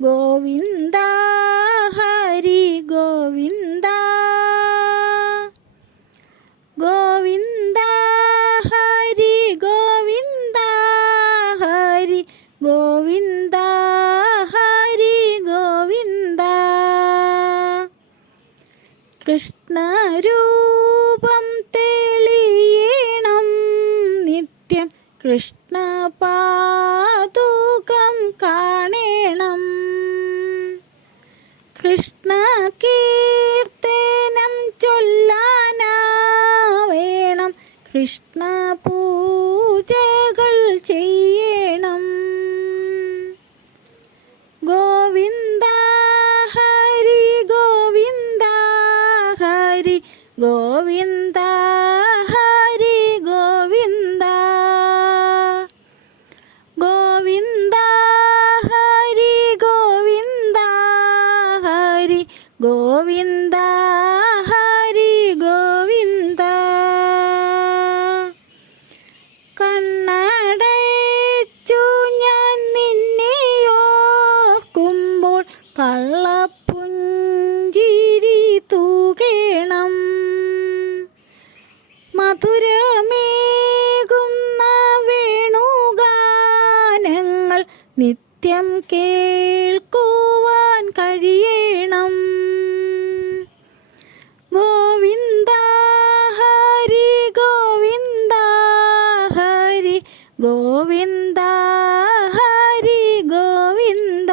ഗോവിന്ദ ഹരി ഗോവിന്ദ ഗോവിന്ദ ഹരി ഗോവിന്ദ ഹരി ഗോവിന്ദ ഹരി ഗോവിന്ദ കൃഷ്ണരൂപം തെളിയണം നിത്യം കൃഷ്ണപാദുകം കാണണം കൃഷ്ണ കീർത്തനം ചൊല്ലാനാ വേണം കൃഷ്ണ പൂജകൾ ചെയ്യണം ഗോവിന്ദ ഹരി ഗോവിന്ദ ഹരി ഗോവിന്ദ ഹരി ഗോവിന്ദ ഗോവിന്ദ ഹരി ഗോവിന്ദ ഹരി ഗോവിന്ദ ഹരി ഗോവിന്ദ കണ്ണടച്ചു ഞാൻ നിന്നെ ഓർക്കുമ്പോൾ കള്ളപ്പുഞ്ചിരി തൂകേണം മധുരമേകുന്ന വേണുഗാനങ്ങൾ നിത്യം കേൾക്കുവാൻ കഴിയണം ഗോവിന്ദ ഹരി ഗോവിന്ദ ഹരി ഗോവിന്ദ ഹരി ഗോവിന്ദ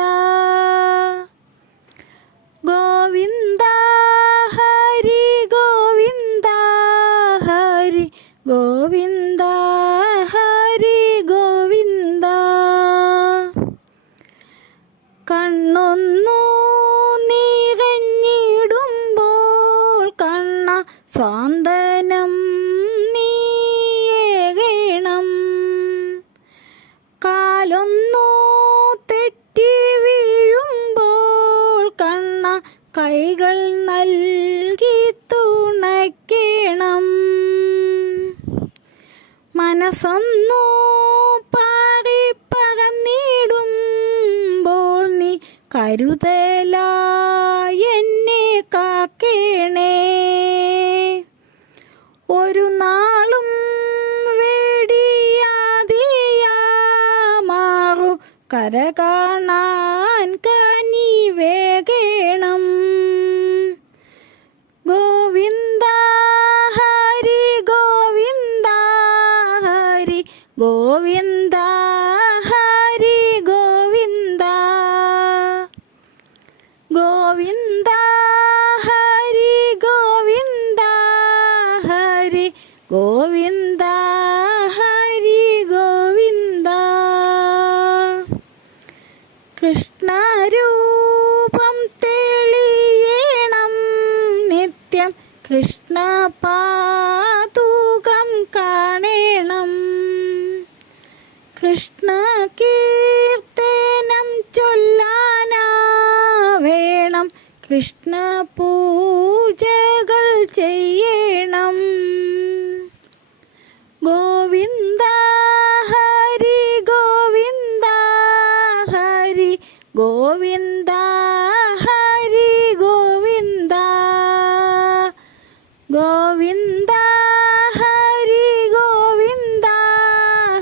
ഗോവിന്ദ ഹരി ഗോവിന്ദ ഹരി ഗോവിന്ദ ഹരി ഗോവിന്ദ കണ്ണൊന്നു നിറഞ്ഞിടുമ്പോൾ കണ്ണ സാന്ത്വനം നീയേകണം കാലൊന്നു തെറ്റി വീഴുമ്പോൾ കണ്ണ കൈകൾ നൽകി തുണയ്ക്കണം മനസ്സൊന്നു പാടി പറന്നിടുമ്പോൾ നീ കരുതലായി എന്നെ കാക്കേണേ ഒരു നാളും വേടിയാതിയാമാറു കര കാണാൻ കനി വേഗേണം ഗോവിന്ദ ഹരി ഗോവിന്ദ ഹരി ഗോവിന്ദ ഹരി ഗോവിന്ദ ഗോവിന്ദ ഹരി ഗോവിന്ദ ഹരി ഗോവിന്ദ ഹരി ഗോവിന്ദ കൃഷ്ണരൂപം തെളിയണം നിത്യം കൃഷ്ണപാദുകം കാണണം കൃഷ്ണ കീർത്തനം ചൊല്ലാനാ വേണം കൃഷ്ണ പൂജകൾ ചെയ്യണം ഗോവിന്ദ ഹരി ഗോവിന്ദ ഹരി ഗോവിന്ദ ഹരി ഗോവിന്ദ ഗോവിന്ദ ഹരി ഗോവിന്ദ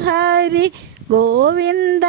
ഹരി ഗോവിന്ദ